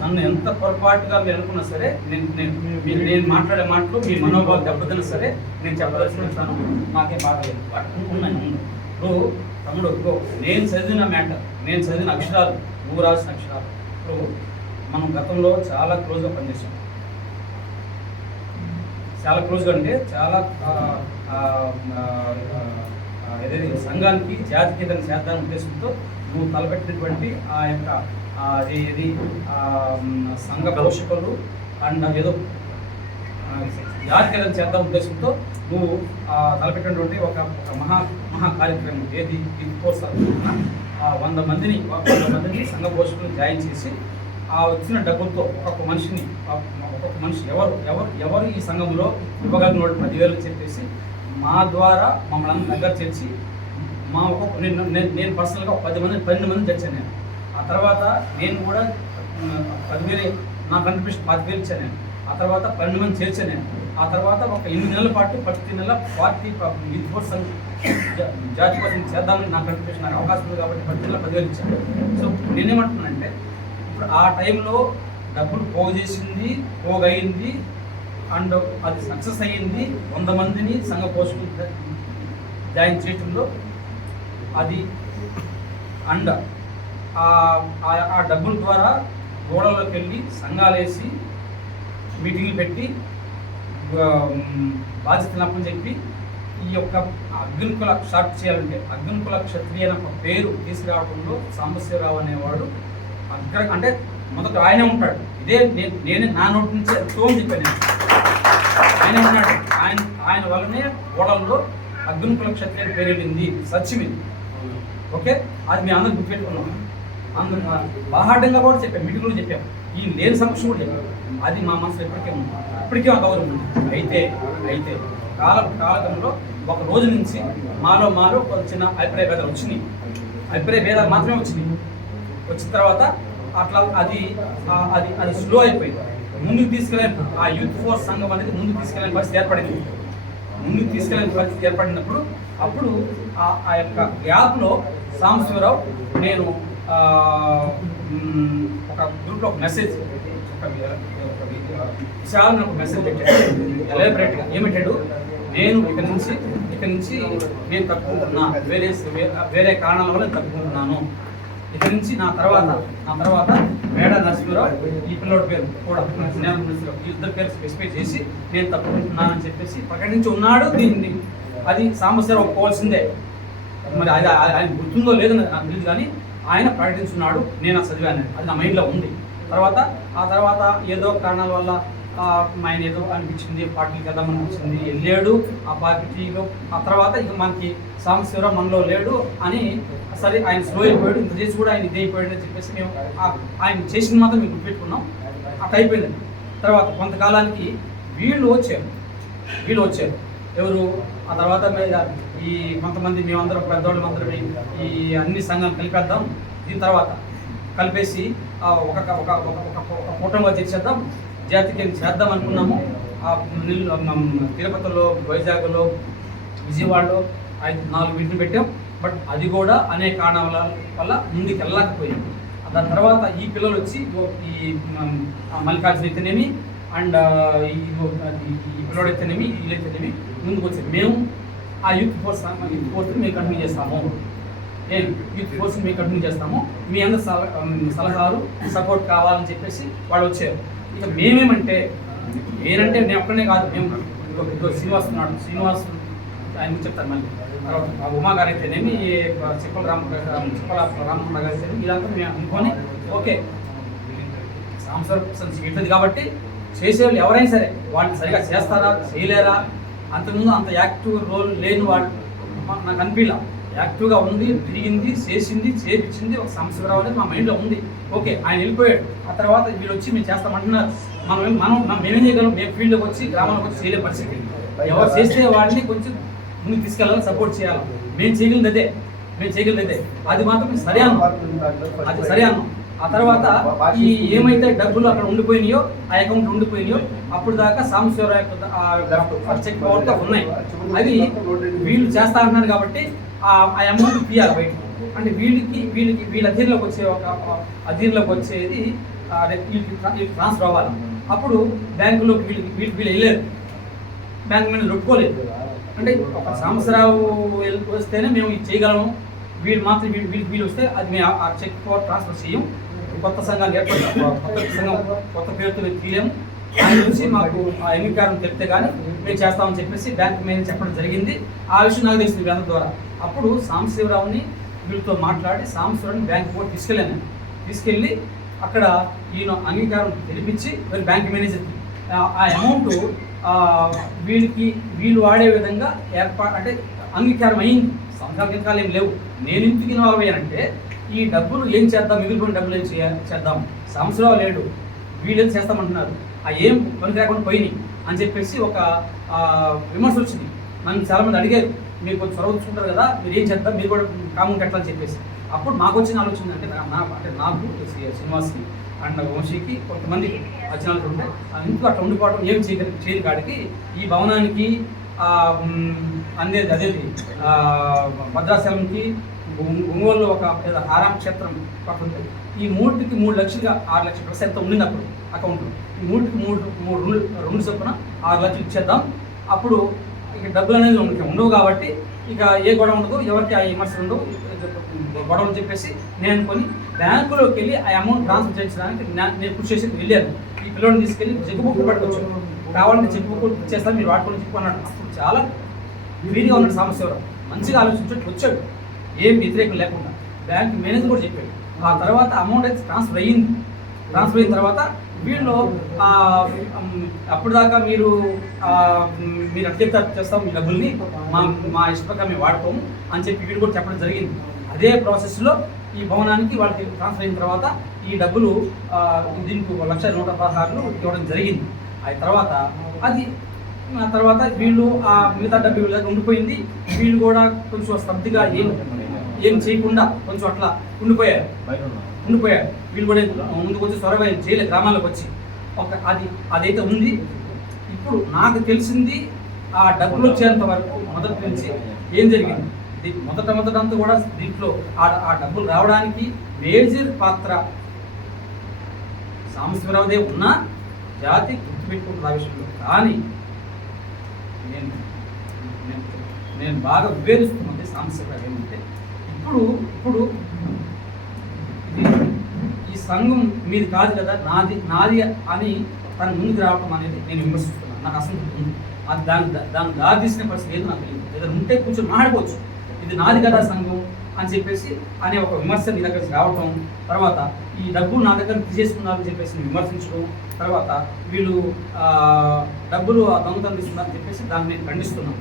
నన్ను ఎంత పొరపాటుగా మీరు అనుకున్నా సరే నేను నేను నేను మాట్లాడే మాటలు మీ మనోభావం దెబ్బతిన్నా సరే నేను చెప్పదలుచుకుంటాను నాకే బాధ లేదు. ఉన్నాయి. ఇప్పుడు తమ్ముడు ఒప్పుకో. నేను చదివిన మ్యాటర్ నేను చదివిన అక్షరాలు నువ్వు రాసిన అక్షరాలు. ఇప్పుడు మనం గతంలో చాలా క్లోజ్గా పనిచేసాం చాలా క్లోజ్గా అంటే చాలా ఏదైతే సంఘానికి జాతికేతన చేద్దాం ఉద్దేశంతో నువ్వు తలపెట్టినటువంటి ఆ యొక్క ఇది అది సంఘ పోషకులు అండ్ ఏదో ఆ, చేద్దాం ఉద్దేశంతో నువ్వు ఆ, తలపెట్టినటువంటి ఒక ఒక మహా మహా కార్యక్రమం ఏది ఇది కోసం వంద మందిని వంద మందిని సంఘ పోషకులు జాయిన్ చేసి ఆ వచ్చిన డబ్బులతో ఒక్కొక్క మనిషిని ఒక్కొక్క మనిషి ఎవరు ఎవరు ఎవరు ఈ సంఘంలో ఇవ్వగలిగిన వాళ్ళు పదివేలు చెప్పేసి మా ద్వారా మమ్మల్ని అందరి దగ్గర చేర్చి మా ఒక్కొక్క నేను నేను- పర్సనల్గా పది మంది పన్నెండు మంది తెచ్చాను నేను. ఆ తర్వాత నేను కూడా పదివేలు నా కంట్రిబ్యూషన్ పదివేలు ఇచ్చాను నేను. ఆ తర్వాత పన్నెండు మంది చేర్చాను నేను. ఆ తర్వాత ఒక ఎనిమిది నెలల పాటు ప్రతి నెల పార్టీ యూత్ ఫోర్స్ జాతి కోసం చేద్దామని నా కంట్రిబ్యూషన్ నాకు అవకాశం ఉంది కాబట్టి ప్రతి నెల పదివేలు ఇచ్చాను. సో నేనేమంటున్నానంటే ఇప్పుడు ఆ టైంలో డబ్బులు పోగు చేసింది పోగయింది అండ్ అది సక్సెస్ అయ్యింది వంద మందిని సంఘ పోషకులు జాయిన్ చేయటంలో అది అండ్ ఆ- ఆ- డబ్బుల ద్వారా గోడలోకి వెళ్ళి సంఘాలు వేసి మీటింగ్లు పెట్టి ఆ, మ్, బాధ్యతలు ఈ యొక్క అగ్నికుల షార్ట్ చేయాలంటే అగ్నికుల క్షత్రియ అనే ఒక పేరు తీసుకురావడంలో సాంబశివరావు అనేవాడు అగ్ర అంటే మొదట ఆయనే ఉంటాడు. ఇదే నేను నేనే నా నోటి నుంచి తోని చెప్పాను ఆయన ఆయనే ఉన్నాడు. ఆయన ఆయన వల్లనే గోడల్లో అగ్నికుల క్షత్రియ అని పేరు వెళ్ళింది. సత్యం ఓకే? అది మేము అందరం గుర్తుపెట్టుకున్నాం. అందరం బాహాటంగా కూడా చెప్పాం మీటింగ్లో చెప్పాం. ఈ లేని సమస్య కూడా చెప్పాం. అది మా మనసులో ఇప్పటికే ఉంది. ఇప్పటికే ఆ గౌరవం ఉంది. అయితే అయితే కాల కాలకంలో ఒక రోజు నుంచి మాలో మాలో ఒక చిన్న అభిప్రాయ భేదాలు వచ్చినాయి. అభిప్రాయ భేదాలు మాత్రమే వచ్చినాయి. వచ్చిన తర్వాత అట్లా అది అది అది స్లో అయిపోయింది. ముందుకు తీసుకెళ్ళే ఆ యూత్ ఫోర్స్ సంఘం అనేది ముందుకు తీసుకెళ్ళే పరిస్థితి ఏర్పడింది. ముందుకు తీసుకెళ్ళిన పరిస్థితి ఏర్పడినప్పుడు అప్పుడు ఆ ఆ యొక్క గ్యాప్లో సాంబశివరావు నేను ఒక గ్రూప్లో ఒక మెసేజ్ ఒక ఒక మెసేజ్ పెట్టాడు. ఎలాబరేట్గా ఏమిటాడు నేను ఇక నుంచి ఇక నుంచి నేను తప్పుకుంటున్నా. వేరే వేరే కారణాల వల్ల నేను తప్పుకుంటున్నాను. ఇక నుంచి నా తర్వాత నా తర్వాత మేడ నరసింహరావు ఈ పిల్లోడి పేరు కూడా నేను నరసింహరావు ఈ ఇద్దరు పేరు స్పెసిఫై చేసి నేను తప్పుకుంటున్నానని చెప్పేసి ప్రకటించి ఉన్నాడు దీన్ని. అది సాంబశివరావు పోవాల్సిందే. మరి అది అది ఆయన గుర్తుందో లేదో నాకు తెలియదు కానీ ఆయన ప్రకటించున్నాడు నేను చదివాను. అది నా మైండ్లో ఉంది. తర్వాత ఆ తర్వాత ఏదో కారణాల వల్ల ఆయన ఏదో అనిపించింది పార్టీకి వెళ్దామని వచ్చింది వెళ్ళాడు ఆ పార్టీలో ఆ తర్వాత ఇక మనకి సాంబశివరావు మనలో లేడు అని సరే ఆయన స్లో అయిపోయాడు ఇంత చేసి కూడా ఆయన ఇది అయిపోయాడు అని చెప్పేసి మేము ఆయన చేసిన మాత్రం మేము గుర్తుపెట్టుకున్నాం. అట్లా అయిపోయింది తర్వాత కొంతకాలానికి వీళ్ళు వచ్చారు. వీళ్ళు వచ్చారు. ఎవరు? ఆ తర్వాత ఈ కొంతమంది మేమందరం పెద్దోళ్ళు మాత్రమే ఈ అన్ని సంఘాలు కలిపేద్దాం. దీని తర్వాత కలిపేసి ఒక ఒక ఒక కూటమిగా చేసేద్దాం జాతికి చేద్దాం అనుకున్నాము. ఆ నిల్- తిరుపతిలో వైజాగ్లో విజయవాడలో ఐదు నాలుగు వీటిని పెట్టాం. బట్ అది కూడా అనేక కారణాల వల్ల ముందుకు వెళ్ళలేకపోయింది దాని తర్వాత ఈ పిల్లలు వచ్చి ఈ మల్లికార్జున అయితేనేమి అండ్ ఈ ఈ వీళ్ళైతేనేమి ముందుకు వచ్చి మేము ఆ యూత్ ఫోర్స్ యూత్ ఫోర్స్ని మేము కంటిన్యూ చేస్తాము. ఏం? యూత్ ఫోర్స్ని మేము కంటిన్యూ చేస్తాము. మీ అందరు సల- సలహాలు సపోర్ట్ కావాలని చెప్పేసి వాళ్ళు వచ్చారు. ఇక మేమేమంటే నేనంటే నేను ఒక్కనే కాదు. మేము ఇంకో శ్రీనివాస్ ఉన్నాడు. శ్రీనివాస్ ఆయన చెప్తాను మళ్ళీ. తర్వాత ఉమా గారు అయితేనేమి చిప్పల రామ చిప్పల రామకొండ గారు అయితేనేమి ఇదంతా మేము అనుకొని ఓకే సాంసర్ చేయట్లేదు కాబట్టి చేసేవాళ్ళు ఎవరైనా సరే వాళ్ళు సరిగా చేస్తారా చేయలేరా అంతకుముందు అంత యాక్టివ్ రోల్ లేని వాళ్ళు నాకు అనిపించలే. యాక్టివ్గా ఉంది తిరిగింది చేసింది చేపించింది ఒక సమస్య రావాలి మా మైండ్లో ఉంది. ఓకే ఆయన వెళ్ళిపోయాడు. ఆ తర్వాత వీళ్ళు వచ్చి మేము చేస్తామంటున్నారు. మనం మనం మేమేం చేయగలం? మేము ఫీల్డ్లోకి వచ్చి గ్రామానికి వచ్చి చేయలే పరిస్థితి. ఎవరు చేస్తే వాళ్ళని కొంచెం ముందుకు తీసుకెళ్ళాలని సపోర్ట్ చేయాలి. మేము చేయగలిగింది అదే మేము చేయగలిగింది అదే అది మాత్రం సరే అన్నాం. అది సరే అన్నాం. ఆ తర్వాత ఈ ఏమైతే డబ్బులు అక్కడ ఉండిపోయినాయో ఆ అకౌంట్ ఉండిపోయినాయో అప్పుడు దాకా సాంబశివరావు చెక్ పవర్తో ఉన్నాయి అవి వీళ్ళు చేస్తా అంటున్నారు కాబట్టి ఆ అమౌంట్ తీయాలి బయట అంటే వీళ్ళకి వీళ్ళకి వీళ్ళ అధీనంలోకి వచ్చే ఒక అధీనంలోకి వచ్చేది అదే వీళ్ళకి ట్రాన్స్ఫర్ అవ్వాలి. అప్పుడు బ్యాంకులోకి వీళ్ళకి వీళ్ళు వీళ్ళు వెళ్ళారు బ్యాంక్ మీద ఒప్పుకోలేదు. అంటే ఒక వెళ్ళి వస్తేనే మేము ఇది చేయగలము. వీళ్ళు మాత్రం వీళ్ళు వీళ్ళు వస్తే అది మేము ఆ- ఆ చెక్ పవర్ ట్రాన్స్ఫర్ చేయం. కొత్త సంఘాన్ని ఏర్పడతాం కొత్త సంఘం కొత్త పేరుతో మేము తీయము దాని గురించి మాకు ఆ అంగీకారం తెలిపితే కానీ మేము చేస్తామని చెప్పేసి బ్యాంక్ మేనేజర్ చెప్పడం జరిగింది. ఆ విషయం నాకు తెలిసింది బ్యాంక్ ద్వారా. అప్పుడు సాంబశివరావుని వీళ్ళతో మాట్లాడి సాంబశివరావుని బ్యాంక్ కూడా తీసుకెళ్ళాను నేను. తీసుకెళ్ళి అక్కడ ఈయన అంగీకారం తెలిపించి మరి బ్యాంక్ మేనేజర్కి ఆ- అమౌంట్ వీళ్ళకి వీళ్ళు వాడే విధంగా ఏర్పాటు అంటే అంగీకారం అయింది. సంఘాలు ఏం లేవు. నేను ఎందుకు ఇన్వాల్వ్ అయ్యానంటే ఈ డబ్బులు ఏం చేద్దాం? మిగిలిపోయిన డబ్బులు ఏం చేయ చేద్దాం? సంవత్సరాలు లేడు. వీళ్ళు ఏం చేస్తామంటున్నారు? ఆ ఏం పనికి లేకుండా పోయినాయి అని చెప్పేసి ఒక విమర్శ వచ్చింది. నన్ను చాలామంది అడిగారు. మీరు కొంచెం చొరవ చూసుకుంటారు కదా మీరు ఏం చేద్దాం? మీరు కూడా కామం కట్టాలని చెప్పేసి. అప్పుడు నాకు వచ్చిన ఆలోచన అంటే నా అంటే నాకు శ్రీనివాస్కి అండ్ వంశీకి కొంతమంది వచ్చిన ఉంటాయి ఇంట్లో అట్లా ఉండిపోవడం ఏం చేయగలి చేయని కాడికి ఈ భవనానికి అందేది అదేది ఆ, భద్రాచలంకి ఒంగోలులో ఒక ఏదో ఆరామ క్షేత్రం పక్కన ఈ మూడుకి మూడు లక్షలుగా ఆరు లక్షల ప్లస్ ఎంత ఉండింది అప్పుడు అకౌంట్ ఈ మూడుకి మూడు మూడు రెండు రెండు చొప్పున ఆరు లక్షలు ఇచ్చేద్దాం. అప్పుడు ఇక డబ్బులు అనేది ఉండవు. కాబట్టి ఇక ఏ గొడవ ఉండదు. ఎవరికి ఆ విమర్శలు ఉండవు. గొడవ అని చెప్పేసి నేను అనుకొని బ్యాంకులోకి వెళ్ళి ఆ అమౌంట్ ట్రాన్స్ఫర్ చేయించడానికి నేను కృషి చేసి వెళ్ళాను. ఈ పిల్లల్ని తీసుకెళ్ళి చెక్ బుక్ పట్టుకొచ్చాను. కావాలంటే చెక్ బుక్ చేస్తాను మీరు వాడుకొని చెప్పు అన్నాడు. అప్పుడు చాలా ఫ్రీగా ఉన్నాడు సమస్య మంచిగా ఆలోచించి వచ్చాడు. ఏం వ్యతిరేకం లేకుండా బ్యాంక్ మేనేజర్ కూడా చెప్పాడు. ఆ తర్వాత అమౌంట్ అయితే ట్రాన్స్ఫర్ అయ్యింది. ట్రాన్స్ఫర్ అయిన తర్వాత వీళ్ళు ఆ, అప్పుడు దాకా మీరు మీరు అట్లా చెప్తే చేస్తాం మీ డబ్బుల్ని మా మా ఇష్ట మేము వాడుకోము అని చెప్పి వీళ్ళు కూడా చెప్పడం జరిగింది. అదే ప్రాసెస్లో ఈ భవనానికి వాళ్ళకి ట్రాన్స్ఫర్ అయిన తర్వాత ఈ డబ్బులు దీనికి ఒక లక్ష నూట పదహారులు ఇవ్వడం జరిగింది. ఆ తర్వాత అది ఆ తర్వాత వీళ్ళు ఆ మిగతా డబ్బు వీళ్ళ ఉండిపోయింది. వీళ్ళు కూడా కొంచెం స్తబ్దిగా ఏం ఏం చేయకుండా కొంచెం అట్లా ఉండిపోయారు. ఉండిపోయారు. వీళ్ళు కూడా ముందుకు వచ్చి ఏం చేయలేదు గ్రామాలకు వచ్చి. ఒక అది అదైతే ఉంది. ఇప్పుడు నాకు తెలిసింది ఆ డబ్బులు వచ్చేంత వరకు మొదటి నుంచి ఏం జరిగింది? మొదట మొదటంతా కూడా దీంట్లో ఆ డబ్బులు రావడానికి మేజర్ పాత్ర సాంబశివరావుదే ఉన్నా జాతి గుర్తుపెట్టుకుంటుంది ఆ విషయంలో. కానీ నేను నేను బాగా వివేరిస్తున్నది సాంబశివరావు ఏమంటే ఇప్పుడు ఇప్పుడు ఈ సంఘం మీది కాదు కదా నాది నాది అని తన ముందుకు రావడం అనేది నేను విమర్శిస్తున్నాను. నాకు అసలు ఉంది అది దాని దాన్ని దారి తీసిన పరిస్థితి ఏదో నాకు తెలియదు. ఏదైనా ఉంటే కూర్చొని మాట్లాడుకోవచ్చు. ఇది నాది కదా సంఘం అని చెప్పేసి అనే ఒక విమర్శ నీ దగ్గరికి రావటం తర్వాత ఈ డబ్బులు నా దగ్గర తీసేసుకున్నారని చెప్పేసి విమర్శించడం తర్వాత వీళ్ళు డబ్బులు ఆ దొంగతనం తీసుకున్నారని చెప్పేసి దాన్ని నేను ఖండిస్తున్నాను.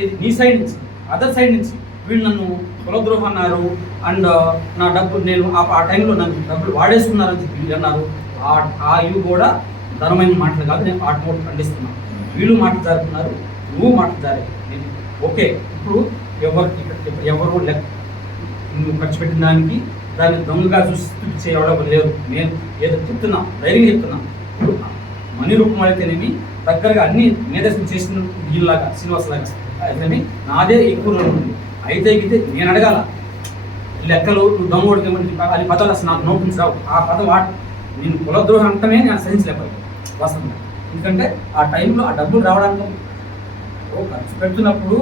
ఇది నీ సైడ్ నుంచి అదర్ సైడ్ నుంచి వీళ్ళు నన్ను కులద్రోహం అన్నారు. అండ్ నా డబ్బు నేను ఆ టైంలో నన్ను డబ్బులు వాడేసుకున్నారని చెప్పి వీళ్ళు అన్నారు. ఆ ఆ ఇవి కూడా ధనమైన మాటలు కాదు నేను ఆట మోటు ఖండిస్తున్నాను. వీళ్ళు మాట జరుపుతున్నారు నువ్వు మాట జారి. నేను ఓకే ఇప్పుడు ఎవరు ఇక్కడ ఎవరు లెక్క నువ్వు ఖర్చు పెట్టిన దానికి దాన్ని దొంగగా చూసి చేయడం లేదు నేను ఏదో చెప్తున్నా ధైర్యంగా చెప్తున్నా. ఇప్పుడు మణి రూపం అయితేనేమి దగ్గరగా అన్ని మేధస్సు చేసిన వీళ్ళలాగా శ్రీనివాస్ లాగా అయితేనేమి నాదే ఎక్కువ ఉంది అయితే అయితే నేను అడగాల లెక్కలు నువ్వు దొంగ ఓడికి అది పదాలు అసలు నాకు నోటి నుంచి రావు. ఆ పదం వాట నేను కులద్రోహం అంటమే నేను సహించలేకపోయాను. వాస్తవంగా ఎందుకంటే ఆ టైంలో ఆ డబ్బులు రావడానికి ఓ ఖర్చు పెడుతున్నప్పుడు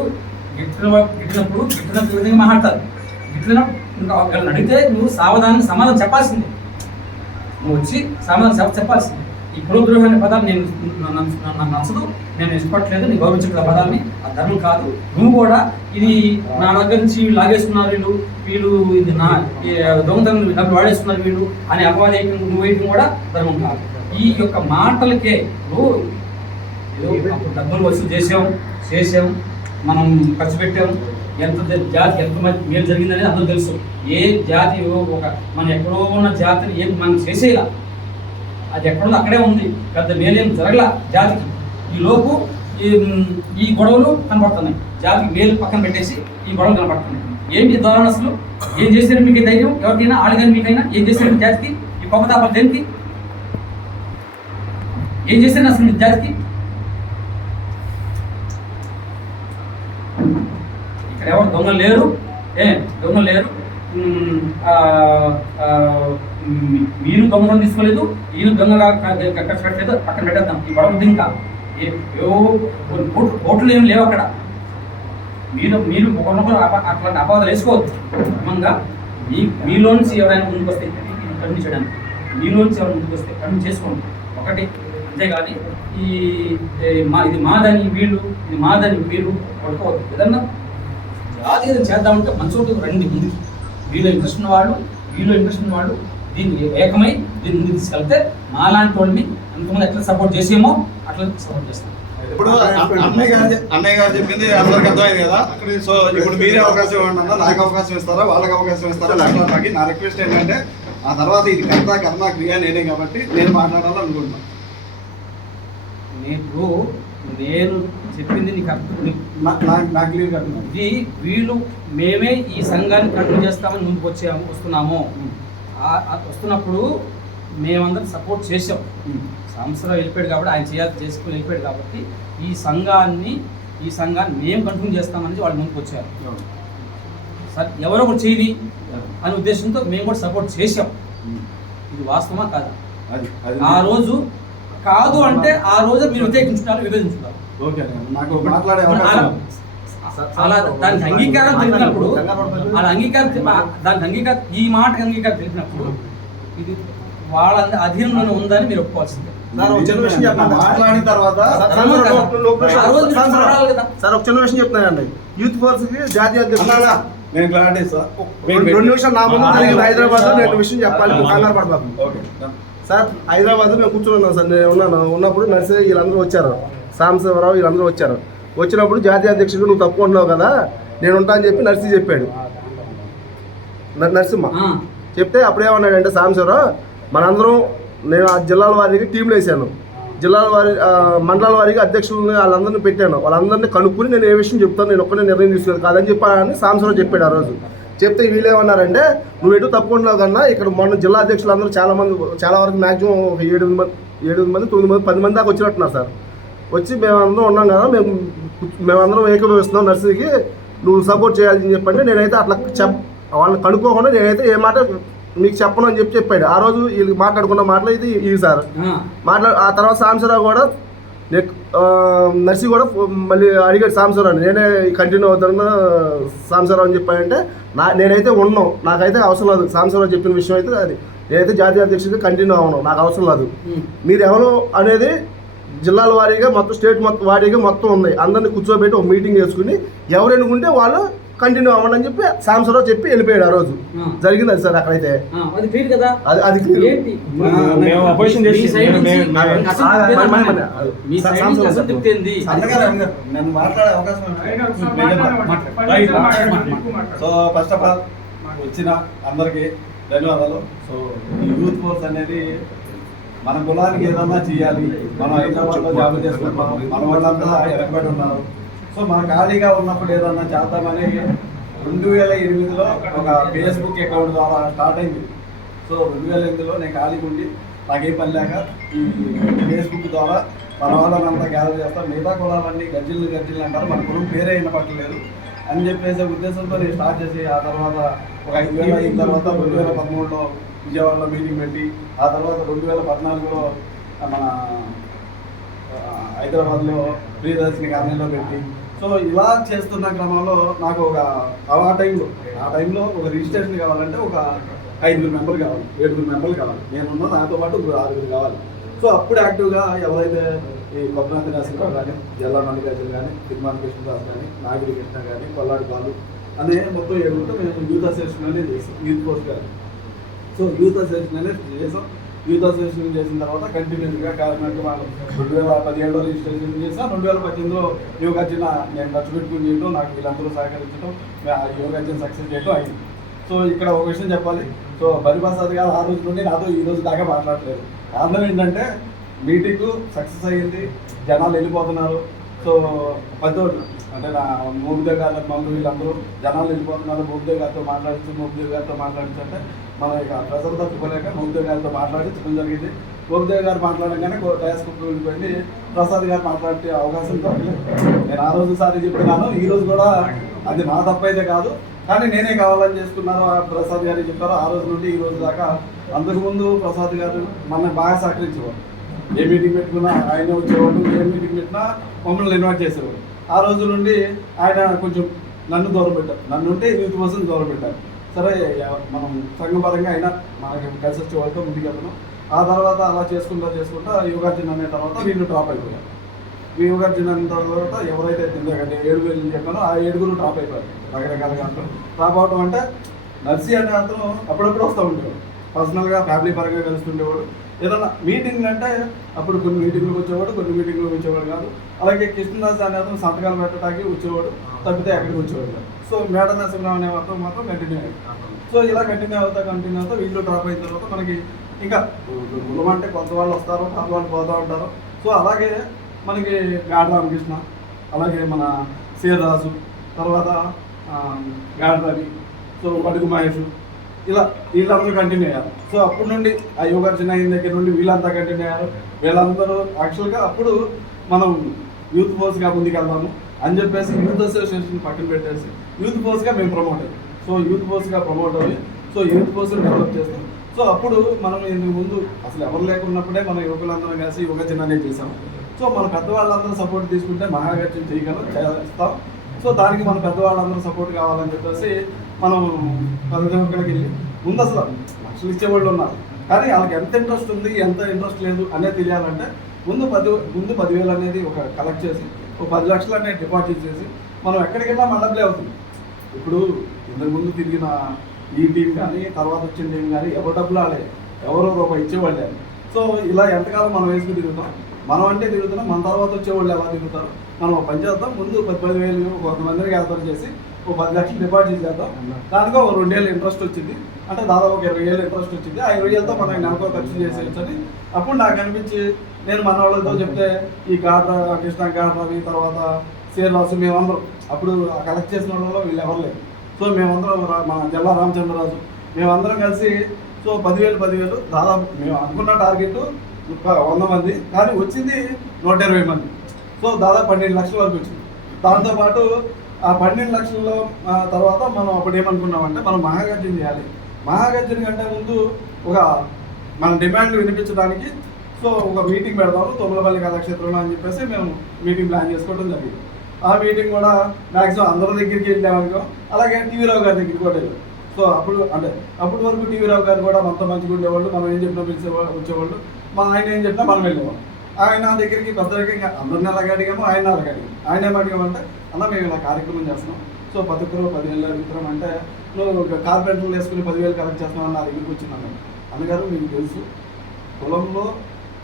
గిట్టిన గిట్టినప్పుడు గిట్టిన విధంగా మాట్లాడతారు. గిట్టిన ఇంకా ఒకళ్ళని అడిగితే నువ్వు సావధానం సమాధానం చెప్పాల్సిందే. నువ్వు వచ్చి సమాధానం చెప్పాల్సిందే. ఈ కులద్రోహం అనే పదాన్ని నేను నా- నా- నాకు నచ్చదు నేను ఇష్టపడలేదు నేను గౌరవించట్లేదు ఆ ఆ ధర్మం కాదు. నువ్వు కూడా ఇది నా దగ్గర నుంచి వీళ్ళు లాగేస్తున్నారు వీళ్ళు వీళ్ళు ఇది నా ఈ దొంగతనం డబ్బులు వాడేస్తున్నారు వీళ్ళు అని అపవాదం నువ్వు కూడా ధర్మం కాదు. ఈ యొక్క మాటలకే నువ్వు డబ్బులు వసూలు చేసాం చేసాం మనం ఖర్చు పెట్టాం ఎంత జాతి ఎంత మంది మేలు జరిగిందనేది అందరూ తెలుసు. ఏ జాతి ఒక మనం ఎక్కడో ఉన్న జాతిని ఏం మనం చేసేలా అది ఎక్కడుందో అక్కడే ఉంది. పెద్ద మేలేం జరగల జాతికి. ఈ లోపు ఈ ఈ గొడవలు కనపడుతున్నాయి జాతికి మేలు పక్కన పెట్టేసి ఈ గొడవలు కనపడుతున్నాయి ఏంటి దారుణ అసలు? ఏం చేశారు మీకు ధైర్యం? ఎవరికైనా ఆడగాని మీకైనా ఏం చేశారు జాతికి? ఈ పొగతాపాలు దేనికి? ఏం చేశారు అసలు మీ జాతికి? ఇక్కడ ఎవరు దొంగలు లేరు? ఏ దొంగలు లేరు? మీరు దొంగతనం తీసుకోలేదు ఈయన దొంగగా కట్టలేదు అక్కడ పెట్టేద్దాం. ఈ గొడవ ఇంకా. ఏ- ఏవో కోట్లు లేవు అక్కడ. మీరు మీరు ఒకరినొకరు అట్లాంటి అపాదాలు వేసుకోవద్దు. క్రమంగా మీ మీలో నుంచి ఎవరైనా ముందుకు వస్తే చేయడానికి మీలో నుంచి ఎవరైనా ముందుకు వస్తే చేసుకోండి. ఒకటి అంతేగాని ఈ మా ఇది మాదని వీళ్ళు ఇది మాదని మీరు పడుకోవద్దు ఏదన్నా జాతీయ చేద్దామంటే మంచి రండి ముందుకి. వీళ్ళు ఇంట్రెస్ట్ ఉన్న వాళ్ళు వీళ్ళు ఇంట్రెస్ట్ ఉన్న వాళ్ళు దీన్ని ఏకమై దీన్ని ముందుకు తీసుకెళ్తే మాలాంటి వాళ్ళని ఎంతమంది ఎట్లా సపోర్ట్ చేసేమో అట్లా సపోర్ట్ చేస్తాం. ఇప్పుడు అన్నయ్య గారు అన్నయ్య గారు చెప్పింది అందరికి అర్థమైంది కదా. సో ఇప్పుడు మీరే అవకాశం ఇవ్వండి నాకు అవకాశం ఇస్తారా వాళ్ళకి అవకాశం ఇస్తారా? నాకు నాకు నా రిక్వెస్ట్ ఏంటంటే ఆ తర్వాత ఇది కర్త కర్మ క్రియ నేనే కాబట్టి నేను మాట్లాడాలనుకుంటున్నాను నీకు నేను చెప్పింది నీకు అర్థం. ఇది వీళ్ళు మేమే ఈ సంఘాన్ని కంటిన్యూ చేస్తామని ముందుకు వచ్చాము వస్తున్నాము వస్తున్నప్పుడు మేమందరం సపోర్ట్ చేసాం సంవత్సరం వెళ్ళిపోయాడు కాబట్టి ఆయన చేయాలి చేసుకుని వెళ్ళిపోయాడు కాబట్టి ఈ సంఘాన్ని ఈ సంఘాన్ని మేము కంటిన్యూ చేస్తామని వాళ్ళు ముందుకు వచ్చారు. సరే ఎవరో ఒకటి చేయది అనే ఉద్దేశంతో మేము కూడా సపోర్ట్ చేసాం ఇది వాస్తవమా కాదా? ఆ రోజు కాదు అంటే ఆ రోజు మీరు వ్యతిరేకించుంటారు విభజించుంటారు ఓకే. నాకు మాట్లాడే అలా దానికి అంగీకారం తెలిపినప్పుడు అలా అంగీకారం దానికి అంగీకారం ఈ మాటకి అంగీకారం తెలిపినప్పుడు ఇది వాళ్ళ అధీనంలోనే ఉందని మీరు ఒప్పుకోవాల్సిందే సార్, ఒక చిన్న విషయం చెప్పండి. మాట్లాడిన తర్వాత సార్, ఒక చిన్న విషయం చెప్తున్నానండి యూత్ ఫోర్స్కి జాతీయ నేను క్లారిటీ సార్ రెండు రెండు నిమిషాలు నా ముందు జరిగింది హైదరాబాద్లో నేను విషయం చెప్పాలి కంగారు ఓకే సార్ హైదరాబాద్ మేము కూర్చొని ఉన్నాం సార్ నేను ఉన్నాను ఉన్నప్పుడు నర్సరీ వీళ్ళందరూ వచ్చారు సాంబశివరావు వీళ్ళందరూ వచ్చారు వచ్చినప్పుడు జాతీయ అధ్యక్షుడు నువ్వు తప్పు ఉన్నావు కదా నేను ఉంటా అని చెప్పి నర్సీ చెప్పాడు. నరసింహ. చెప్తే అప్పుడేమన్నాడంటే సాంబశివరావు మనందరం నేను ఆ జిల్లాల వారికి టీంలు వేసాను. జిల్లాల వారి మండలాల వారికి అధ్యక్షులని వాళ్ళందరినీ పెట్టాను. వాళ్ళందరినీ కనుక్కుని నేను ఏ విషయం చెప్తాను నేను ఒక్కనే నిర్ణయం తీసుకున్నాను కాదని చెప్పానని సాంబశివరావు చెప్పాడు ఆ రోజు. చెప్తే వీళ్ళు ఏమన్నారంటే నువ్వు ఎటు తప్పుకున్నావు కన్నా ఇక్కడ మొన్న జిల్లా అధ్యక్షులు అందరూ చాలా మంది చాలా వరకు మాక్సిమం ఒక ఏడు మంది ఏడు మంది తొమ్మిది మంది పది మంది దాకా వచ్చినట్టున్నారు సార్. వచ్చి మేమందరం ఉన్నాం కదా మేము మేమందరం ఏకీభవిస్తున్నాం నర్సరీకి. నువ్వు సపోర్ట్ చేయాలని చెప్పండి. నేనైతే అట్లా చెప్ వాళ్ళని కనుక్కోకుండా నేనైతే ఏ మాట మీకు చెప్పను అని చెప్పి చెప్పాడు. ఆ రోజు వీళ్ళకి మాట్లాడుకున్న మాటలు ఇది ఇవి సార్. ఆ, మాట్లా ఆ తర్వాత సాంబశివరావు కూడా నర్సి కూడా మళ్ళీ అడిగాడు సాంబశివరావు నేనే కంటిన్యూ అవుతాను సాంబశివరావు అని చెప్పాడంటే నా నేనైతే ఉన్నాం నాకైతే అవసరం లేదు. సాంబశివరావు చెప్పిన విషయం అయితే అది. నేనైతే జాతీయ అధ్యక్షుడిగా కంటిన్యూ అవ్వను. నాకు అవసరం లేదు. మీరు ఎవరు అనేది జిల్లాల వారీగా మొత్తం స్టేట్ మొత్తం వారీగా మొత్తం ఉంది. అందరిని కూర్చోబెట్టి ఒక మీటింగ్ చేసుకుని ఎవరు ఎన్నుకుంటే వాళ్ళు కంటిన్యూ అవ్వండి అని చెప్పి సాంబశివరావు చెప్పి వెళ్ళిపోయాడు ఆ రోజు. జరిగింది అది సార్ అక్కడైతే. ఆ, అది సో ఫస్ట్ ఆఫ్ ఆల్ వచ్చిన అందరికి ధన్యవాదాలు. సో ఈ యూత్ ఫోర్స్ అనేది మన కులానికి ఏదన్నా చేయాలి మనం హైదరాబాద్లో జాబ్ చేసుకుంటాం మన వాళ్ళంతా వెనకబడి ఉన్నారు. సో మన ఖాళీగా ఉన్నప్పుడు ఏదన్నా చేద్దామని రెండు వేల ఎనిమిదిలో ఒక ఫేస్బుక్ అకౌంట్ ద్వారా స్టార్ట్ అయింది. సో రెండు వేల ఎనిమిదిలో నేను ఖాళీగా ఉండి నాకే పని లేక ఈ ఫేస్బుక్ ద్వారా మన వాళ్ళనంతా గ్యాదర్ చేస్తాం. మిగతా కులాలన్నీ గజ్జిలు గజ్జిల్ని అంటారు మన కులం పేరే వినపట్టలేదు అని చెప్పేసే ఉద్దేశంతో నేను స్టార్ట్ చేసి ఆ తర్వాత ఒక ఐదు వేల అయిన తర్వాత రెండు వేల పదమూడులో విజయవాడలో మీటింగ్ పెట్టి ఆ తర్వాత రెండు వేల పద్నాలుగులో మన హైదరాబాద్లో ప్రియదర్శిని కాలనీలో పెట్టి. సో ఇలా చేస్తున్న క్రమంలో నాకు ఒక ఆ టైంలో ఆ టైంలో ఒక రిజిస్ట్రేషన్ కావాలంటే ఒక ఐదుగురు మెంబర్లు కావాలి ఏడుగురు మెంబర్లు కావాలి. నేనున్న దాంతో పాటు ఆరుగురు కావాలి. సో అప్పుడు యాక్టివ్గా ఎవరైతే ఈ కొబ్బనాథి నరసింహరావు కానీ జల్లా మల్లికార్జున కానీ తిరుమల కృష్ణదాస్ కానీ నాగిరి కృష్ణ కానీ కొల్లాడి బాలు అనే మొత్తం ఏడుగురితో మేము యూత్ అసోసియేషన్ అనేది చేసి యూత్ పోస్ట్ గారు. సో యూత్ అసోసియేషన్ అనేది చేసాం. యూత్ అసోసియేషన్ చేసిన తర్వాత కంటిన్యూస్గా కార్యక్రమం రెండు వేల పదిహేడులో రిజిస్ట్రేషన్ చేసాం రెండు వేల పద్దెనిమిదిలో యోగార్జున నేను ఖర్చు పెట్టుకుని చేయడం నాకు వీళ్ళందరూ సహకరించడం మే- ఆ యోగార్జున సక్సెస్ చేయడం అయింది. సో ఇక్కడ ఒక విషయం చెప్పాలి. సో బరిప్రసాద్ గారు ఆ రోజు నుండి నాతో ఈ రోజు దాకా మాట్లాడలేదు. కారణం ఏంటంటే మీటింగ్ సక్సెస్ అయ్యింది జనాలు వెళ్ళిపోతున్నారు. సో పెద్దోళ్ళు అంటే నా మోబిదేవ్ గారు మమ్మల్ని వీళ్ళందరూ జనాలు వెళ్ళిపోతున్నారు. మోబిదేవ్ గారితో మాట్లాడచ్చు మోబిదేవ్ గారితో మాట్లాడచ్చు అంటే మన ఇక ప్రజలతో తట్టుకోలేక మోబిదేవ్ గారితో మాట్లాడి చెప్పడం జరిగింది. మోబిదేవ్ గారు మాట్లాడగానే డయాస్ కుప్ప వెళ్ళిపోయింది ప్రసాద్ గారు మాట్లాడే అవకాశం దొరకలేదు. నేను ఆ రోజు సారి చెప్పినాను ఈ రోజు కూడా అది నా తప్పైతే కాదు. కానీ నేనే కావాలని చేసుకున్నారు ఆ ప్రసాద్ గారు చెప్పారు ఆ రోజు నుండి ఈ రోజు దాకా అంతకుముందు ప్రసాద్ గారు మనల్ని బాగా సహకరించేవారు. ఏ మీటింగ్ పెట్టుకున్నా ఆయన వచ్చేవాడు ఏ మీటింగ్ పెట్టినా మమ్మల్ని ఇన్వైట్ చేసేవాడు. ఆ రోజు నుండి ఆయన కొంచెం నన్ను దూరం పెట్టారు. నన్ను ఉంటే యూత్ కోసం దూరం పెట్టారు. సరే మనం సంఘపరంగా అయినా మనకి కలిసి వచ్చే వాళ్ళతో ముందుకు వెళ్తున్నాం. ఆ తర్వాత అలా చేసుకుంటా చేసుకుంటా యోగార్జున అనే తర్వాత వీళ్ళు డ్రాప్ అయిపోయారు. మీ యోగార్జున అనే తర్వాత ఎవరైతే తిందాకంటే ఏడుగురు చెప్పానో ఆ ఏడుగురు డ్రాప్ అయిపోయారు. రకరకాలుగా డ్రాప్ అవడం అంటే నర్సీ అనే అతను అప్పుడప్పుడు వస్తూ ఉండేవాడు. పర్సనల్గా ఫ్యామిలీ పరంగా కలుస్తుండేవాడు ఏదన్నా మీటింగ్ అంటే అప్పుడు కొన్ని మీటింగ్లకు వచ్చేవాడు కొన్ని మీటింగ్లకు వచ్చేవాడు కాదు. అలాగే కృష్ణదాస్ అనే అతను సంతకాలు పెట్టడానికి వచ్చేవాడు. తప్పితే ఎక్కడికి వచ్చేవాడు కాదు. సో మేడ నరసింహరావు అనే వాళ్ళతో మాత్రం కంటిన్యూ అయ్యాడు సో ఇలా కంటిన్యూ అవుతా కంటిన్యూ అవుతా వీళ్ళు డ్రాప్ అయిన తర్వాత మనకి ఇంకా గుణం అంటే కొంత వాళ్ళు వస్తారు కొంత వాళ్ళు పోతూ ఉంటారు. సో అలాగే మనకి గాడ రామకృష్ణ అలాగే మన సీరదాసు తర్వాత ఆ, రవి సో బడుగు మహేష్ ఇలా వీళ్ళందరూ కంటిన్యూ అయ్యారు. సో అప్పటి నుండి ఆ యోగార్జున అయిన దగ్గర నుండి వీళ్ళంతా కంటిన్యూ అయ్యారు. వీళ్ళందరూ యాక్చువల్గా అప్పుడు మనం యూత్ ఫోర్స్గా ముందుకెళ్దాము. అని చెప్పేసి యూత్ అసోసియేషన్ పక్కన పెట్టేసి యూత్ ఫోర్స్గా మేము ప్రమోట్ అయ్యాం. సో యూత్ ఫోర్స్గా ప్రమోట్ అయ్యి సో యూత్ ఫోర్స్ని డెవలప్ చేస్తాం. సో అప్పుడు మనం ఇంతకు ముందు అసలు ఎవరు లేకున్నప్పుడే మన యువకులందరం కలిసి యువక చిన్ననే చేసాం సో మన పెద్దవాళ్ళందరూ సపోర్ట్ తీసుకుంటే మహాగర్జన చేయగలం చేస్తాం. సో దానికి మన పెద్దవాళ్ళందరూ సపోర్ట్ కావాలని చెప్పేసి మనం ప్రతి ఒక్కరికి వెళ్ళి ముందు అసలు లక్షలు ఇచ్చేవాళ్ళు ఉన్నారు. కానీ వాళ్ళకి ఎంత ఇంట్రెస్ట్ ఉంది ఎంత ఇంట్రెస్ట్ లేదు అనేది తెలియాలంటే ముందు పది ముందు పదివేలు అనేది ఒక కలెక్ట్ చేసి ఒక పది లక్షలు అనేది డిపాజిట్ చేసి మనం ఎక్కడికి వెళ్ళినా మన డబ్బులే అవుతుంది. ఇప్పుడు ఇంతకు ముందు తిరిగిన ఈ టీం కానీ తర్వాత వచ్చిన టీం కానీ ఎవరు డబ్బులు ఆడే ఎవరో రూపాయి ఇచ్చేవాళ్ళే సో ఇలా ఎంతకాలం మనం వేసుకుని తిరుగుతాం? మనం అంటే తిరుగుతున్నాం మన తర్వాత వచ్చేవాళ్ళు ఎలా తిరుగుతారు? మనం పని చేద్దాం ముందు పది పది వేలు కొంతమందికి ఏర్పాటు చేసి ఒక పది లక్షలు డిపాజిట్ చేద్దాం. దానికో ఒక రెండేళ్ళు ఇంట్రెస్ట్ వచ్చింది. అంటే దాదాపు ఒక ఇరవై ఏళ్ళు ఇంట్రెస్ట్ వచ్చింది. ఆ ఇరవై ఏళ్ళతో మనం నెలకో ఖర్చు చేసేయచ్చు అని అప్పుడు నాకు అనిపించి నేను మన వాళ్ళతో చెప్తే ఈ ఘాట్ కృష్ణ ఘాట్ ఈ తర్వాత శ్రీరాసు మేమందరం. అప్పుడు కలెక్ట్ చేసిన వాళ్ళలో వీళ్ళు ఎవరు లేదు సో మేమందరం మా మన జిల్లా రామచంద్రరాజు. మేమందరం కలిసి సో పదివేలు పదివేలు దాదాపు మేము అనుకున్న టార్గెట్ వంద మంది. కానీ వచ్చింది నూట ఇరవై మంది. సో దాదాపు పన్నెండు లక్షల వరకు వచ్చింది. దాంతోపాటు ఆ పన్నెండు లక్షల్లో తర్వాత మనం అప్పుడు ఏమనుకున్నామంటే మనం మహాగర్జన చేయాలి. మహాగర్జన కంటే ముందు ఒక మన డిమాండ్ వినిపించడానికి సో ఒక మీటింగ్ పెడదాము తొమ్మలపల్లి కళాక్షేత్రంలో అని చెప్పేసి మేము మీటింగ్ ప్లాన్ చేసుకోవడం జరిగింది. ఆ మీటింగ్ కూడా మ్యాక్సిమం అందరి దగ్గరికి వెళ్ళామనుకో అలాగే టీవీ రావు గారి దగ్గరికి కూడా వెళ్ళాం. సో అప్పుడు అంటే అప్పటి వరకు టీవీ రావు గారు కూడా మనతో మంచిగా ఉండేవాళ్ళు మనం ఏం చెప్పినా పిలిచేవాళ్ళు వచ్చేవాళ్ళు మా ఆయన ఏం చెప్పినా మనం వెళ్ళేవాళ్ళం. ఆయన దగ్గరికి పెద్దలకి ఇంకా అందరిని అలాగే అడిగాము ఆయన అలాగే అడిగాము ఆయన ఏమడిగామంటే అన్న మేము ఇలా కార్యక్రమం చేస్తున్నాం. సో పది పదివేల విత్తనం అంటే నువ్వు కార్పెంటర్లు వేసుకుని పదివేలు కలెక్ట్ చేస్తున్నావు నా దగ్గరికి వచ్చిందన్న అన్నగారు మీకు తెలుసు పొలంలో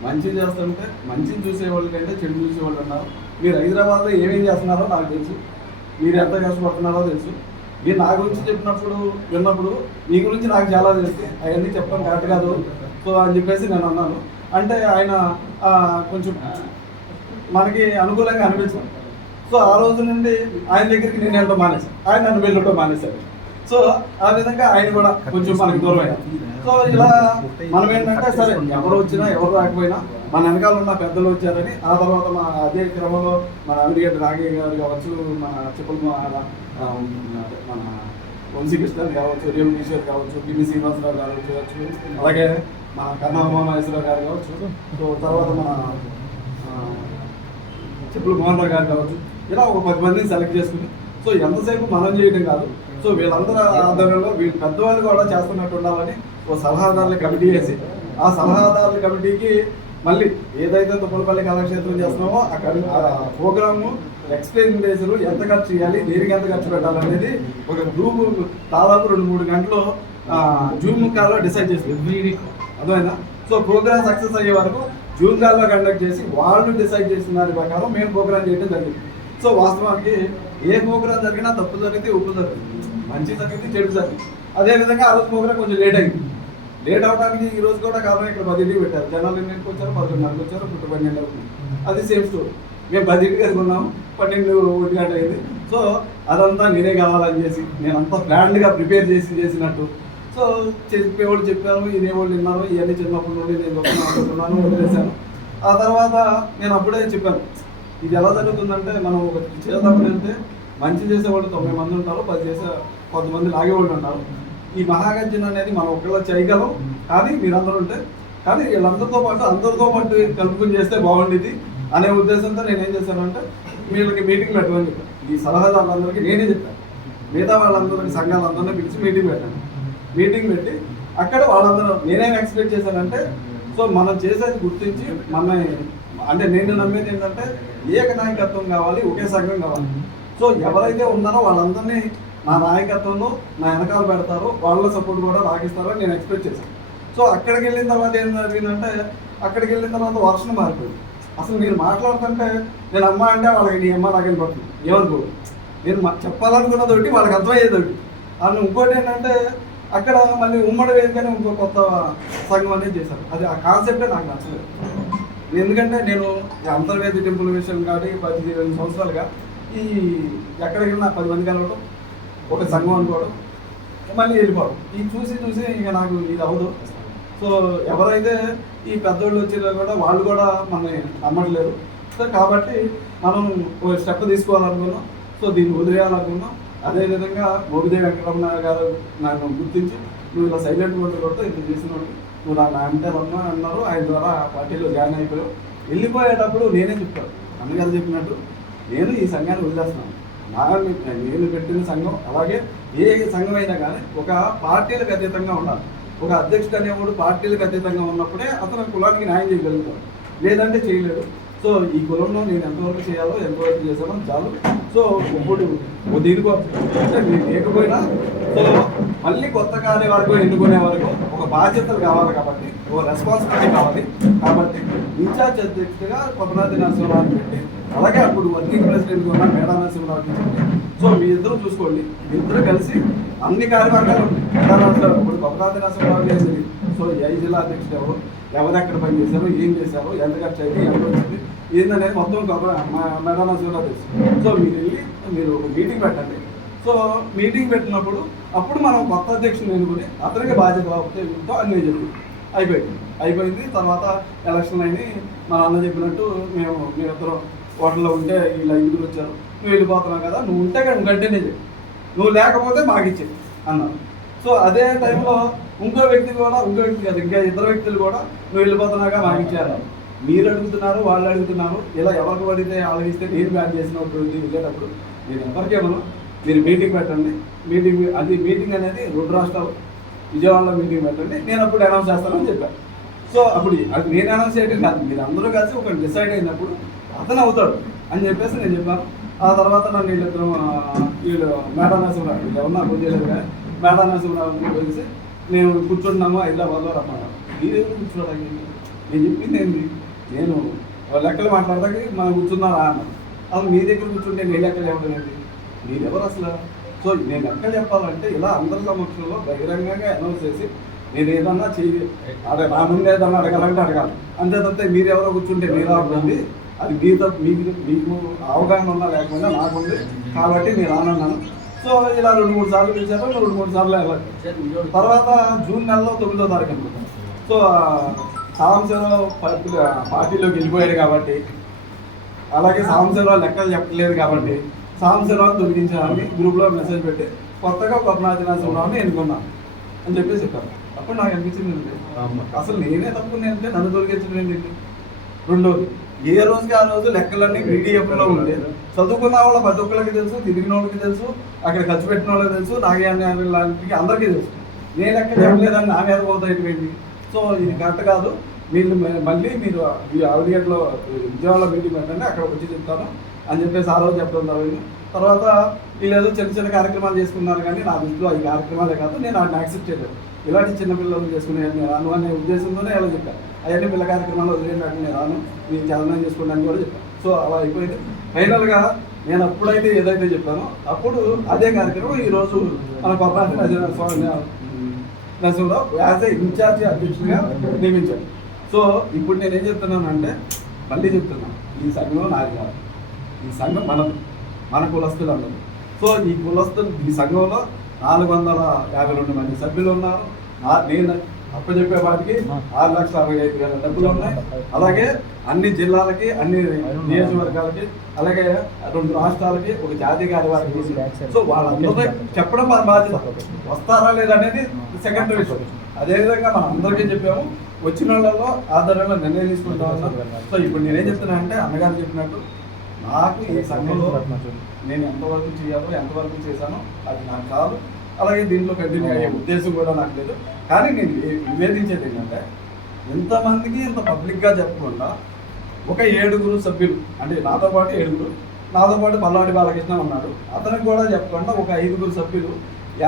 మంచి చేస్తుంటే మంచిని చూసేవాళ్ళు కంటే చెడు చూసేవాళ్ళు ఉన్నారు. మీరు హైదరాబాద్లో ఏమేం చేస్తున్నారో నాకు తెలుసు. మీరు ఎంత కష్టపడుతున్నారో తెలుసు. మీరు నా గురించి చెప్పినప్పుడు విన్నప్పుడు మీ గురించి నాకు చాలా తెలుసు. అవన్నీ చెప్పడం కరెక్ట్ కాదు. సో అని చెప్పేసి నేను అన్నాను. అంటే ఆయన కొంచెం మనకి అనుకూలంగా అనిపించాం సో ఆ రోజు నుండి ఆయన దగ్గరికి నేను వెళ్ళడం మానేశాను. ఆయన నన్ను వెళ్ళటం మానేశాను సో ఆ విధంగా ఆయన కూడా కొంచెం మనకి దూరం సో ఇలా మనం ఏంటంటే సరే ఎవరు వచ్చినా ఎవరు రాకపోయినా మన వెనకాల ఉన్న పెద్దలు వచ్చారని ఆ తర్వాత మన అదే క్రమంలో మన అమిరిగడ్డ రాఘయ్య గారు కావచ్చు మన చెప్పులు మన వంశీకృష్ణ కావచ్చు రేవు కిషోర్ కావచ్చు పివి శ్రీనివాసరావు గారు కావచ్చు అలాగే మన కర్ణామహేశ్వరరావు గారు కావచ్చు. సో తర్వాత మన చెప్పుల చెప్పులు మోహన్ రావు గారు కావచ్చు ఇలా ఒక పది మందిని సెలెక్ట్ చేసుకుని సో ఎంతసేపు మనం చేయడం కాదు సో వీళ్ళందరూ ఆధ్వర్యంలో వీళ్ళు పెద్దవాళ్ళు కూడా చేస్తున్నట్టు ఉండాలని ఓ సలహాదారుల కమిటీ వేసి ఆ సలహాదారుల కమిటీకి మళ్ళీ ఏదైతే తుప్పలపల్లి కళాక్షేత్రం చేస్తున్నామో ఆ ప్రోగ్రాము ఎక్స్ప్లెయిన్ చేసారు ఎంత ఖర్చు చేయాలి దేనికి ఎంత ఖర్చు పెట్టాలనేది ఒక గ్రూప్ దాదాపు రెండు మూడు గంటలు జూమ్ కాల్లో డిసైడ్ చేసి every week so program success అయ్యే వరకు జూన్ కాల్లో కండక్ట్ చేసి వాళ్ళు డిసైడ్ చేసిన దాని ప్రకారం మేము ప్రోగ్రామ్ చేయడం జరిగింది. సో వాస్తవానికి ఏ ప్రోగ్రామ్ జరిగినా తప్పు జరిగితే ఉప్పు జరిగింది మంచి జరిగింది చెడు జరిగింది అదే విధంగా ఆ రోజు ప్రోగ్రామ్ కొంచెం లేట్ అయింది. లేట్ అవడానికి ఈ రోజు కూడా కారణం ఇక్కడ పదింటికి పెట్టారు. జనాలు ఎన్నింటికి వచ్చారు? పదకొండున్నరకు వచ్చారు? ఇప్పుడు పన్నెండు అవుతుంది అది సేమ్ స్టోరీ మేము పదింటికి అనుకున్నాం పన్నెండు ఒంటి గంట అయింది. సో అదంతా నేనే కావాలని చేసి నేను గ్రాండ్గా ప్రిపేర్ చేసి చేసినట్టు. సో చెప్పేవాళ్ళు చెప్పారు ఇదేవాళ్ళు విన్నారు ఇవన్నీ చిన్నప్పటి నుండి నేను అనుకుంటున్నాను వదిలేశాను. ఆ తర్వాత నేను అప్పుడే చెప్పాను ఇది ఎలా జరుగుతుందంటే మనం ఒక చేద్దాం అంటే మంచి చేసేవాళ్ళు తొంభై మంది ఉంటారు పది చేసే కొంతమంది లాగేవాళ్ళు ఉన్నారు ఈ మహాగర్జన అనేది మనం ఒకళ్ళ చేయగలం కానీ మీరందరూ ఉంటే కానీ వీళ్ళందరితో పాటు అందరితో పాటు కలుపుకుని చేస్తే బాగుండేది అనే ఉద్దేశంతో నేను ఏం చేశానంటే వీళ్ళకి మీటింగ్ పెట్టమని చెప్పాను ఈ సలహాదారులందరికీ నేనే చెప్పాను. మిగతా వాళ్ళందరికీ సంఘాలందరినీ పిలిచి మీటింగ్ పెట్టాను. మీటింగ్ పెట్టి అక్కడ వాళ్ళందరూ నేనేం ఎక్స్పెక్ట్ చేశానంటే సో మనం చేసేది గుర్తించి మన అంటే నేను నమ్మేది ఏంటంటే ఏక నాయకత్వం కావాలి ఒకే సంఘం కావాలి. సో ఎవరైతే ఉన్నారో వాళ్ళందరినీ నా నాయకత్వంలో నా వెనకాల పెడతారు వాళ్ళ సపోర్ట్ కూడా రాగిస్తారో నేను ఎక్స్పెక్ట్ చేశాను. సో అక్కడికి వెళ్ళిన తర్వాత ఏం జరిగిందంటే అక్కడికి వెళ్ళిన తర్వాత వర్షం మారిపోయింది. అసలు మీరు మాట్లాడుతుంటే నేను అమ్మ అంటే వాళ్ళకి నీ అమ్మ నాకు వెళ్ళిపోతుంది ఏమనుకో నేను మా- చెప్పాలనుకున్నది ఒకటి వాళ్ళకి అర్థమయ్యేది ఒకటి. అండ్ ఇంకోటి ఏంటంటే అక్కడ మళ్ళీ ఉమ్మడి వేదికనే ఇంకో కొత్త సంఘం అనేది చేశారు. అది ఆ కాన్సెప్టే నాకు నచ్చలేదు. ఎందుకంటే నేను అంతర్వేది టెంపుల్ విషయం కానీ పది ఇరవై సంవత్సరాలుగా ఈ ఎక్కడికి వెళ్ళినా పది మంది కలవటం ఒక సంఘం అనుకోవడం మళ్ళీ వెళ్ళిపోవడం. ఇది చూసి చూసి ఇక నాకు ఇది అవ్వదు. సో ఎవరైతే ఈ పెద్దోళ్ళు వచ్చినా కూడా వాళ్ళు కూడా మనని నమ్మట్లేదు. సో కాబట్టి మనం ఒక స్టెప్ తీసుకోవాలనుకున్నాం. సో దీన్ని వదిలేయాలనుకున్నాం. అదేవిధంగా గోపిదేవి వెంకటరమణ గారు నన్ను గుర్తించి నువ్వు ఇలా సైలెంట్ ఉండి కొడుతూ ఇంత చేసినాడు నువ్వు నా అంటే రమ్మా అన్నారు. ఆయన ద్వారా పార్టీలో జాయిన్ అయిపోయావు వెళ్ళిపోయేటప్పుడు నేనే చెప్తాను అన్నగారు చెప్పినట్టు నేను ఈ సంఘాన్ని వదిలేస్తున్నాను. నా నేను పెట్టిన సంఘం అలాగే ఏ సంఘం అయినా కానీ ఒక పార్టీలకు అతీతంగా ఉండాలి. ఒక అధ్యక్షుడు అనేవాడు పార్టీలకు అతీతంగా ఉన్నప్పుడే అతను కులానికి న్యాయం చేయగలుగుతాడు. లేదంటే చేయలేడు. సో ఈ కులంలో నేను ఎంతవరకు చేయాలో ఎంతవరకు చేశానో చాలు. సో ఇప్పుడు ఓ దీనికి అంటే మీరు లేకపోయినా సో మళ్ళీ కొత్త వరకు ఎన్నుకునే వరకు ఒక బాధ్యతలు కావాలి కాబట్టి ఒక రెస్పాన్సిబిలిటీ కావాలి కాబట్టి ఇన్ఛార్జ్ అధ్యక్షుడిగా కొత్తనాథి నరసింహరావు పెట్టి అలాగే అప్పుడు వర్కింగ్ ప్రెసిడెంట్ ఉన్న మేడా నరసింహరావు సో మీ ఇద్దరు చూసుకోండి. మీ ఇద్దరు కలిసి అన్ని కార్యవర్గాలు ఉన్నాయి మేడా నరసింహరావు ఇప్పుడు కొత్తనాథి నరసింహరావు చేసింది సో ఏ జిల్లా అధ్యక్షుడు ఎవరు ఎవరు ఎక్కడ పని చేశారు ఏం చేశారు ఎంత ఖర్చు అయింది ఎంత వచ్చింది ఏందనేది మొత్తం మేడా నరసింహరావు తెలుసు సో మీరు వెళ్ళి మీరు ఒక మీటింగ్ పెట్టండి. సో మీటింగ్ పెట్టినప్పుడు అప్పుడు మనం కొత్త అధ్యక్షుడు ఎన్నుకుని అతనికి బాధ్యత అవుతుందో అని నేను చెప్పి అయిపోయింది. అయిపోయింది. తర్వాత ఎలక్షన్ అయినాయి మా అన్న చెప్పినట్టు మేము మేమిద్దరం హోటల్లో ఉంటే వీళ్ళు ఐదుగురు వచ్చారు? నువ్వు వెళ్ళిపోతున్నావు కదా నువ్వు ఉంటే కానీ కంటిన్యూ చేయి నువ్వు లేకపోతే మాకు ఇచ్చే అన్నారు. సో అదే టైంలో ఇంకో వ్యక్తి కూడా ఇంకో వ్యక్తి కాదు ఇంకా ఇద్దరు వ్యక్తులు కూడా నువ్వు వెళ్ళిపోతున్నాగా మాకు ఇచ్చారు మీరు అడుగుతున్నారు వాళ్ళు అడుగుతున్నారు ఇలా ఎవరికి పడితే ఆలోచిస్తే నేను బ్యాన్ చేసినప్పుడు వెళ్ళేటప్పుడు నేను ఎవరికేమను మీరు మీటింగ్ పెట్టండి. మీటింగ్ అది మీటింగ్ అనేది రెండు రాష్ట్రాలు. విజయవాడలో మీటింగ్ పెట్టండి. నేను అప్పుడు అనౌన్స్ చేస్తానని చెప్పాను సో అప్పుడు అది నేను అనౌన్స్ చేయడం కాదు. మీరు అందరూ కలిసి ఒక డిసైడ్ అయినప్పుడు అతను అవుతాడు అని చెప్పేసి నేను చెప్పాను. ఆ తర్వాత నన్ను వీళ్ళిద్దరు వీళ్ళు మేడా నరసింహరావు వీళ్ళు ఎవరు నాకు కానీ మేడా నరసింహరావు కలిసి నేను కూర్చుంటున్నాము హైదరాబాద్లో రమ్మన్నాను మీరేం కూర్చోడానికి? నేను చెప్పింది ఏంటి నేను లెక్కలు మాట్లాడదాకి మనం కూర్చున్నారా అన్నాను అసలు మీ దగ్గర కూర్చుంటే నేను లెక్కలు ఏమిటండి మీరెవరు అసలు? సో నేను లెక్కలు చెప్పాలంటే ఇలా అందరి సమక్షంలో బహిరంగంగా అనౌన్స్ చేసి నేను ఏదన్నా చెయ్యి అదే నా ఏదన్నా అడగాలంటే అడగాలి. అంతే తప్పితే మీరు ఎవరో కూర్చుంటే మీరు ఉంటుంది అది మీతో మీకు మీకు అవగాహన ఉన్నా లేకపోయినా నాకుంది కాబట్టి నేను ఆనన్నాను సో ఇలా రెండు మూడు సార్లు పిలిచారు రెండు మూడు సార్లు వెళ్ళాలి తర్వాత జూన్ నెలలో తొమ్మిదో తారీఖు అనుకుంటాను సో పార్టీ పార్టీలోకి వెళ్ళిపోయాడు కాబట్టి అలాగే సాంబశివరావు లెక్కలు చెప్పలేదు కాబట్టి సాంబశివరావు తొలగించాలని గ్రూప్లో మెసేజ్ పెట్టి కొత్తగా కొత్తనాథి నరసింహరావుని ఎన్నుకున్నాను అని చెప్పేసి చెప్పారు. అప్పుడు నాకు అనిపించింది అసలు నేనే తప్పు అంటే నన్ను తొలగించడం ఏంటి రెండోది ఏ రోజుకి ఆ రోజు లెక్కలన్నీ పీడిఎఫ్లో ఉండే. చదువుకున్న వాళ్ళ ప్రతి ఒక్కరికి తెలుసు తిరిగిన వాళ్ళకి తెలుసు అక్కడ ఖర్చు పెట్టిన వాళ్ళకి తెలుసు నాగే లాంటి అందరికీ తెలుసు. నేను లెక్క చెప్పలేదని నా మీద పోతాయి సో ఇది కరెక్ట్ కాదు. మీరు మళ్ళీ మీరు ఈ ఆవిడిగట్లో విజయవాడలో మీటింగ్ పెట్టండి అక్కడ వచ్చి చెప్తాను అని చెప్పేసి ఆ రోజు చెప్పడం జరిగింది. తర్వాత వీళ్ళు చిన్న చిన్న కార్యక్రమాలు చేసుకున్నారు కానీ నా దృష్టిలో ఈ కార్యక్రమాలే కాదు నేను వాటిని యాక్సెప్ట్ చేయలేదు. ఇలాంటి చిన్న పిల్లలు చేసుకునే నేను అనే ఉద్దేశంతోనే ఎలా చెప్పాను అవన్నీ పిల్ల కార్యక్రమాలు వదిలేనట్టు నేను రాను. నేను చలనం చేసుకోవడానికి కూడా చెప్పాను. సో అలా అయిపోయింది. ఫైనల్గా నేను అప్పుడైతే ఏదైతే చెప్పానో అప్పుడు అదే కార్యక్రమం ఈరోజు మన Pabbati Narasimharao as a in-charge అధ్యక్షుడిగా నియమించాను సో ఇప్పుడు నేను ఏం చెప్తున్నానంటే మళ్ళీ చెప్తున్నాను. ఈ సంఘం నాది కాదు. ఈ సంఘం మనది. మన కులస్తులు అన్నది సో ఈ కులస్తులు ఈ సంఘంలో నాలుగు వందల యాభై రెండు మంది సభ్యులు ఉన్నారు. నేను అప్పచెప్పే వాటికి ఆరు లక్షల అరవై ఐదు వేల డబ్బులు ఉన్నాయి. అలాగే అన్ని జిల్లాలకి అన్ని నియోజకవర్గాలకి అలాగే రెండు రాష్ట్రాలకి ఒక జాతీయ కార్యవారికి సో వాళ్ళందరూ చెప్పడం మన బాధ్యత. వస్తారా లేదా అనేది సెకండరీ విషయం అదేవిధంగా మనం అందరికీ చెప్పాము వచ్చిన వాళ్ళలో ఆధారంగా నిర్ణయం తీసుకుంటా సో ఇప్పుడు నేనేం చెప్తున్నా అంటే అన్నగారు చెప్పినట్టు నాకు ఈ సంఘంలో నేను ఎంతవరకు చేయాలో ఎంతవరకు చేశానో అది నాకు కాదు అలాగే దీంట్లో కంటిన్యూ అయ్యే ఉద్దేశం కూడా నాకు లేదు. కానీ నేను నివేదించేది ఏంటంటే ఇంతమందికి ఇంత పబ్లిక్గా చెప్పకుండా ఒక ఏడుగురు సభ్యులు అంటే నాతో పాటు ఏడుగురు నాతో పాటు పల్లాడి బాలకృష్ణ ఉన్నాడు. అతనికి కూడా చెప్పకుండా ఒక ఐదుగురు సభ్యులు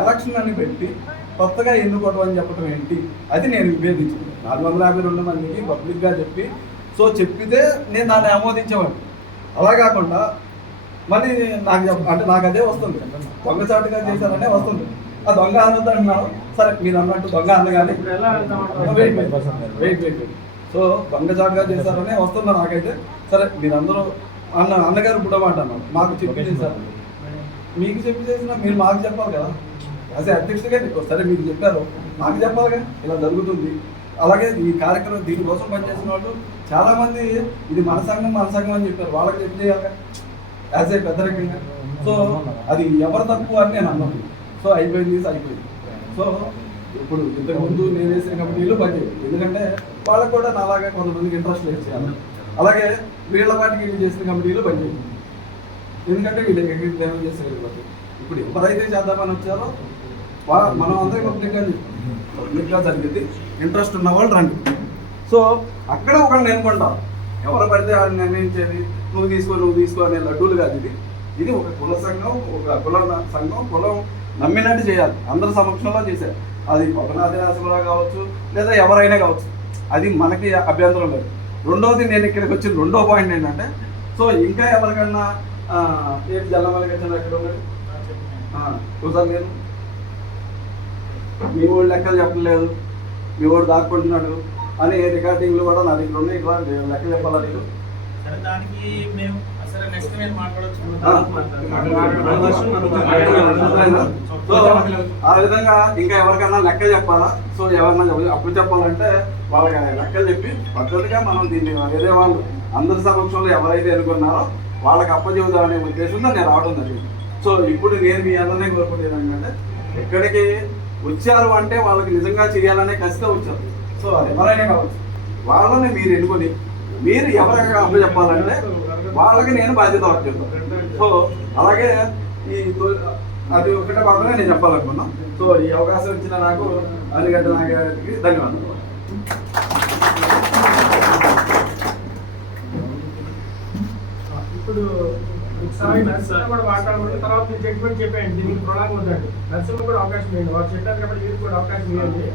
ఎలక్షన్ అని పెట్టి కొత్తగా ఎన్నుకోవడం అని చెప్పడం ఏంటి? అది నేను విభేదించింది నాలుగు వందల యాభై రెండు మందికి పబ్లిక్గా చెప్పి సో చెప్పితే నేను దాన్ని ఆమోదించేవాడిని. అలా కాకుండా మళ్ళీ నాకు చెప్ప- అంటే నాకు అదే వస్తుంది. దొంగచాటుగా చేశారనే వస్తుంది. ఆ దొంగ అనొద్దు అంటున్నారు సరే మీరు అన్నట్టు దొంగ అనగానే వెయిట్ వెయిట్ వెయిట్ సో దొంగచాటుగా చేశారనే వస్తుంది నాకైతే. సరే మీరందరూ అన్న అన్నగారు కూడా మాట అన్నారు. మాకు చెప్పి చేశారు. మీకు చెప్పి చేసిన మీరు మాకు చెప్పాలి కదా. అదే అధ్యక్షుడిగా నీకు సరే మీకు చెప్పారు. మాకు చెప్పాలిగా ఇలా జరుగుతుంది. అలాగే ఈ కార్యక్రమం దీనికోసం పనిచేసిన వాళ్ళు చాలా మంది ఇది మన సంఘం మన సంఘం అని చెప్పారు. వాళ్ళకి చెప్పి చేయాలి యాజ్ ఏ పెద్దరికంగా సో అది ఎవరు తప్పు అని నేను అన్నాను సో అయిపోయింది అయిపోయింది. సో ఇప్పుడు ఇంతకు ముందు నేను వేసిన కమిటీలు పనిచేయాలి ఎందుకంటే వాళ్ళకు కూడా నాలాగా కొంతమందికి ఇంట్రెస్ట్ లేదు చేయాలి. అలాగే వీళ్ళ వాటికి వీళ్ళు చేసిన కమిటీలు పనిచేయాలి ఎందుకంటే వీళ్ళు ఏకీకృతం చేస్తారు కాబట్టి. ఇప్పుడు ఎవరైతే చేద్దామని వచ్చారో మనం అందరం పబ్లిక్గా పబ్లిక్గా జరిగింది. ఇంట్రెస్ట్ ఉన్న వాళ్ళు రండి. సో అక్కడ ఒకళ్ళు నేర్చుకుంటాం ఎవరు పడితే వాళ్ళని నిర్ణయించేది? నువ్వు తీసుకో నువ్వు తీసుకో అనే లడ్డూలు కాదు ఇది. ఇది ఒక కుల సంఘం ఒక కుల సంఘం కులం నమ్మినట్టు చేయాలి. అందరి సమక్షంలో చేశారు అది పవనాది రాశిరావు కావచ్చు లేదా ఎవరైనా కావచ్చు. అది మనకి అభ్యంతరం లేదు. రెండోది నేను ఇక్కడికి వచ్చిన రెండో పాయింట్ ఏంటంటే సో ఇంకా ఎవరికన్నా ఆ, ఏంటి జల్లమల్లి వచ్చిన ఎక్కడ ఉన్నాడు ఆ, నేను మీ ఊళ్ళు లెక్కలు చెప్పలేదు మీ వాడు దాక్కుంటున్నాడు. అని రికార్డింగ్లు కూడా నా దగ్గర ఉన్నాయి. ఇట్లా లెక్క చెప్పాలా నీకు దానికి మేము సరే నెక్స్ట్ నేను ఆ. మాట్లాడవచ్చు సో ఆ విధంగా ఇంకా ఎవరికైనా లెక్క చెప్పాలా? సో ఎవరన్నా చెప్ప- అప్పుడు చెప్పాలంటే వాళ్ళకి లెక్కలు చెప్పి పద్ధతిగా మనం దీన్ని వేరే వాళ్ళు అందరి సమక్షంలో ఎవరైతే ఎన్నుకున్నారో వాళ్ళకి అప్పచెబుదామనే ఉద్దేశంతో నేను రావడం జరిగింది. సో ఇప్పుడు నేను మీ అందరినీ కోరుకునేది ఏంటంటే ఎక్కడికి వచ్చారు అంటే వాళ్ళకి నిజంగా చేయాలనే కసితో వచ్చారు. సో అది ఎవరైనా కావచ్చు. వాళ్ళని మీరు ఎన్నుకొని మీరు ఎవరికి అప్పచెప్పాలంటే వాళ్ళకి నేను బాధ్యత అప్పచెప్తాను సో అలాగే ఈ తో- అది ఒకటే మాత్రమే నేను చెప్పాలనుకున్నా. సో ఈ అవకాశం ఇచ్చిన నాకు అలిగడ్డ నాగారికి ధన్యవాదాలు. ఇప్పుడు నర్సింగ్ కూడా మాట్లాడుకుంటే తర్వాత మీరు జడ్జిమెంట్ చెప్పేయండి దీనికి ప్రొలాంగ్ వద్దండి నర్సింగ్ కూడా అవకాశం ఇవ్వండి. వారు చెప్పారు కాబట్టి వీరికి కూడా అవకాశం ఇవ్వండి.